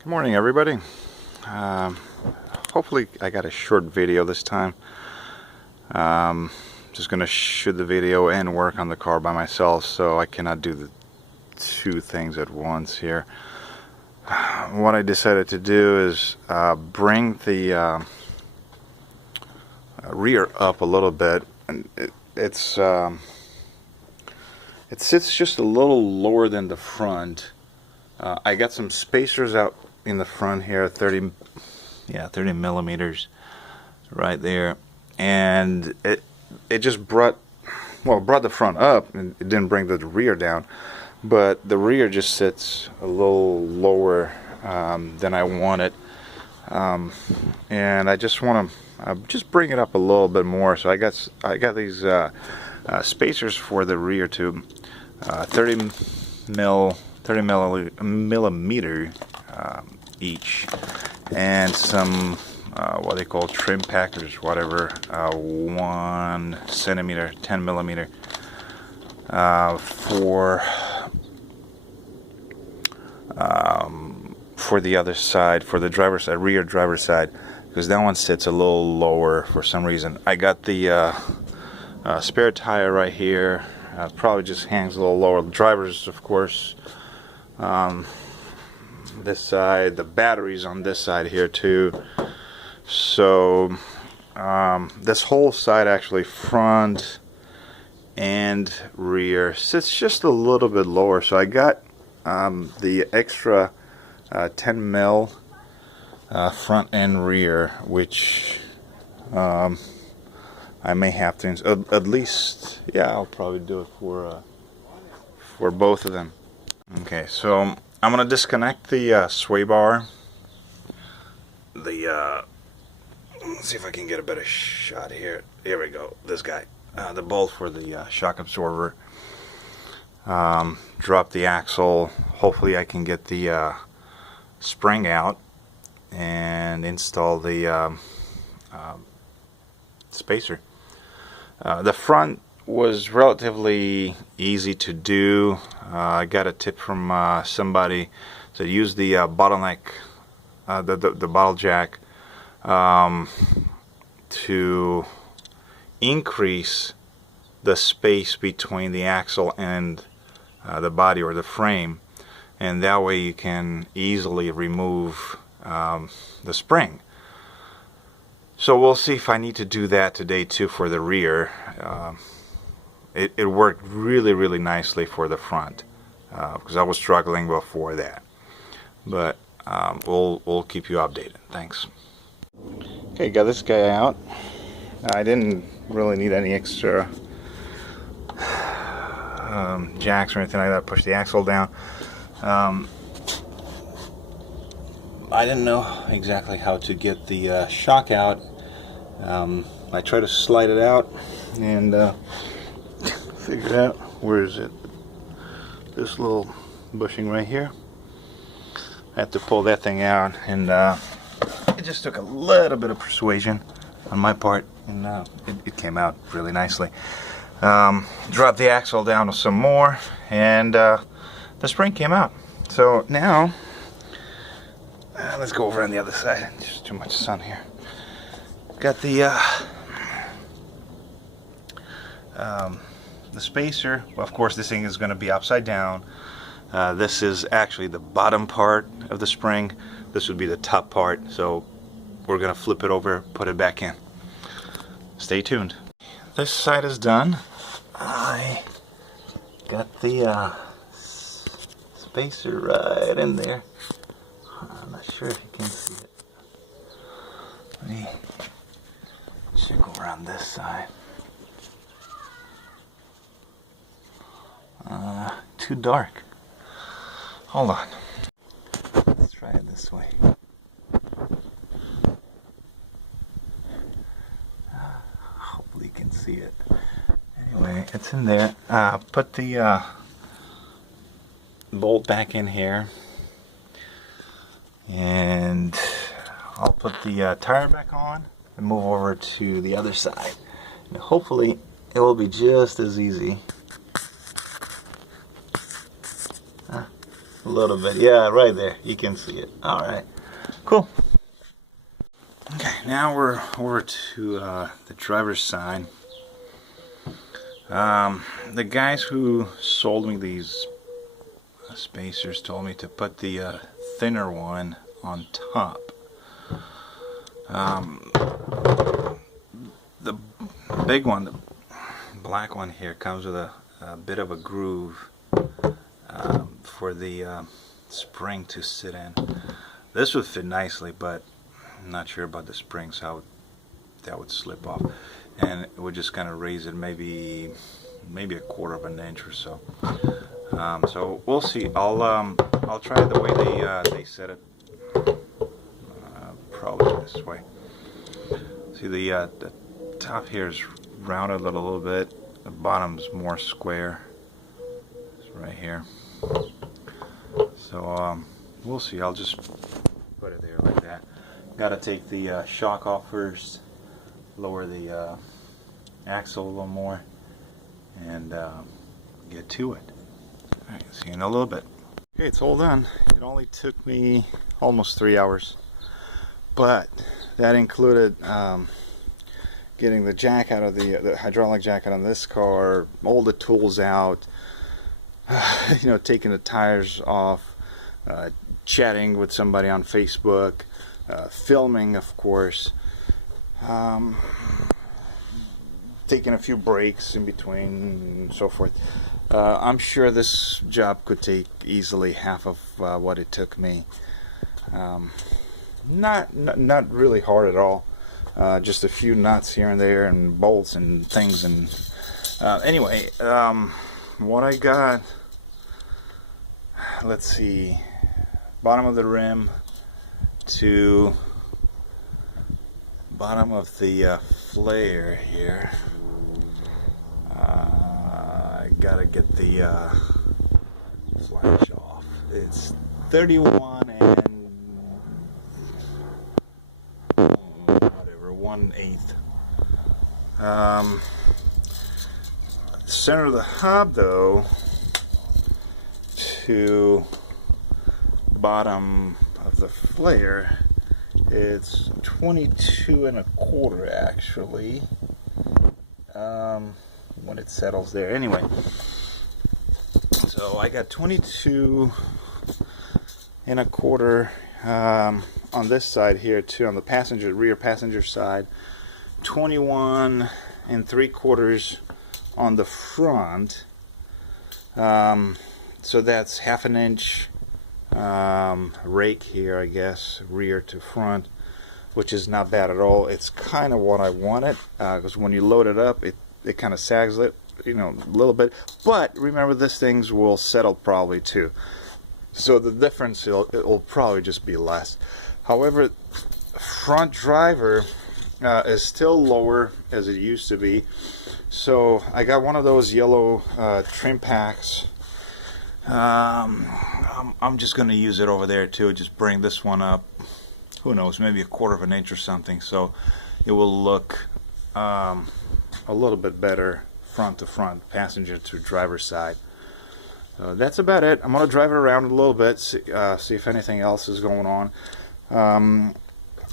Good morning, everybody. Hopefully I got a short video this time. Just gonna shoot the video and work on the car by myself, so I cannot do the two things at once here. What I decided to do is bring the rear up a little bit, and it sits just a little lower than the front. I got some spacers out in the front here, 30 millimeters right there, and it just brought the front up, and it didn't bring the rear down, but the rear just sits a little lower than I wanted, and I just want to just bring it up a little bit more. So I got these spacers for the rear tube, 30 millimeter each, and some what they call trim packers, whatever, 1 centimeter, 10 millimeter for the other side, for the driver's side, rear driver's side, because that one sits a little lower for some reason. I got the spare tire right here. Probably just hangs a little lower. The driver's, of course, this side. The battery's on this side here too. So this whole side, actually, front and rear, sits just a little bit lower. So I got the extra 10 mil front and rear, which I may have to at least, yeah, I'll probably do it for both of them. Okay, so I'm gonna disconnect the sway bar. Let's see if I can get a better shot here. Here we go. This guy, the bolt for the shock absorber. Drop the axle. Hopefully, I can get the spring out and install the spacer. The front was relatively easy to do. I got a tip from somebody to use the bottleneck, the bottle jack, to increase the space between the axle and the body or the frame, and that way you can easily remove the spring. So we'll see if I need to do that today too for the rear. It worked really nicely for the front, because I was struggling before that. But we'll keep you updated. Thanks. Okay, got this guy out. I didn't really need any extra jacks or anything like that. Push the axle down. I didn't know exactly how to get the shock out. I tried to slide it out and figured out, where is it? This little bushing right here. I had to pull that thing out, and it just took a little bit of persuasion on my part, and it came out really nicely. Dropped the axle down some more, and the spring came out. So now let's go over on the other side. There's too much sun here. Got the spacer. Well, of course, this thing is going to be upside down. This is actually the bottom part of the spring. This would be the top part. So we're going to flip it over, put it back in. Stay tuned. This side is done. I got the spacer right in there. I'm not sure if you can see it. Let me go around this side. Too dark. Hold on. Let's try it this way. Hopefully you can see it. Anyway, it's in there. Put the bolt back in here, and I'll put the tire back on and move over to the other side. And hopefully it will be just as easy. A little bit, yeah, right there. You can see it. All right, cool. Okay, now we're over to the driver's side. The guys who sold me these spacers told me to put the thinner one on top. The big one, the black one here, comes with a bit of a groove for the spring to sit in. This would fit nicely, but I'm not sure about the springs, how that would slip off, and it would just kind of raise it maybe a quarter of an inch or so. So we'll see. I'll try the way they set it. Probably this way. See, the top here is rounded a little bit. The bottom's more square. It's right here. So we'll see. I'll just put it there like that. Got to take the shock off first. Lower the axle a little more, and get to it. Alright, see you in a little bit. Okay, it's all done. It only took me almost 3 hours, but that included getting the jack out of the hydraulic jack out of this car, all the tools out, you know, taking the tires off, chatting with somebody on Facebook, filming, of course, taking a few breaks in between, and so forth. I'm sure this job could take easily half of what it took me. Not really hard at all. Just a few nuts here and there, and bolts and things. And anyway, what I got, let's see, bottom of the rim to bottom of the flare here. I gotta get the flash off. It's 31 and whatever, 1/8. Center of the hub though to bottom of the flare, it's 22 1/4 actually, when it settles there. Anyway, so I got 22 1/4 on this side here too, on the rear passenger side, 21 3/4 on the front. So that's half an inch rake here, I guess, rear to front, which is not bad at all. It's kind of what I wanted, because when you load it up, it kind of sags it, you know, a little bit. But remember, these things will settle probably too, so the difference it'll probably just be less. However, front driver is still lower as it used to be, so I got one of those yellow trim packs. I'm just going to use it over there too. Just bring this one up, who knows, maybe a quarter of an inch or something, so it will look a little bit better front to front, passenger to driver side. That's about it. I'm going to drive it around a little bit, see if anything else is going on.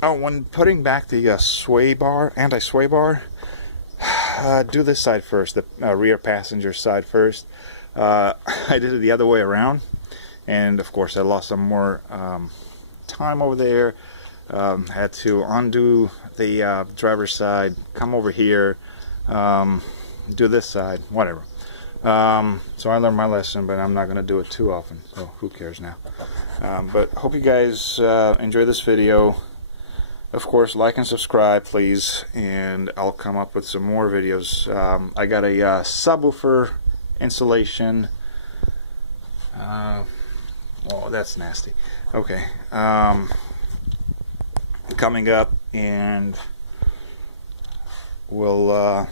Oh, when putting back the sway bar, anti-sway bar, do this side first, the rear passenger side first. I did it the other way around, and of course I lost some more time over there. Had to undo the driver's side, come over here, do this side, whatever. So I learned my lesson, but I'm not going to do it too often, so who cares now. But hope you guys enjoy this video. Of course, like and subscribe, please, and I'll come up with some more videos. I got a subwoofer installation. Oh, that's nasty. Okay, coming up, and we'll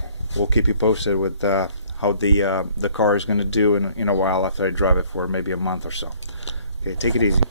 keep you posted with how the car is going to do in a while after I drive it for maybe a month or so. Okay, take it easy.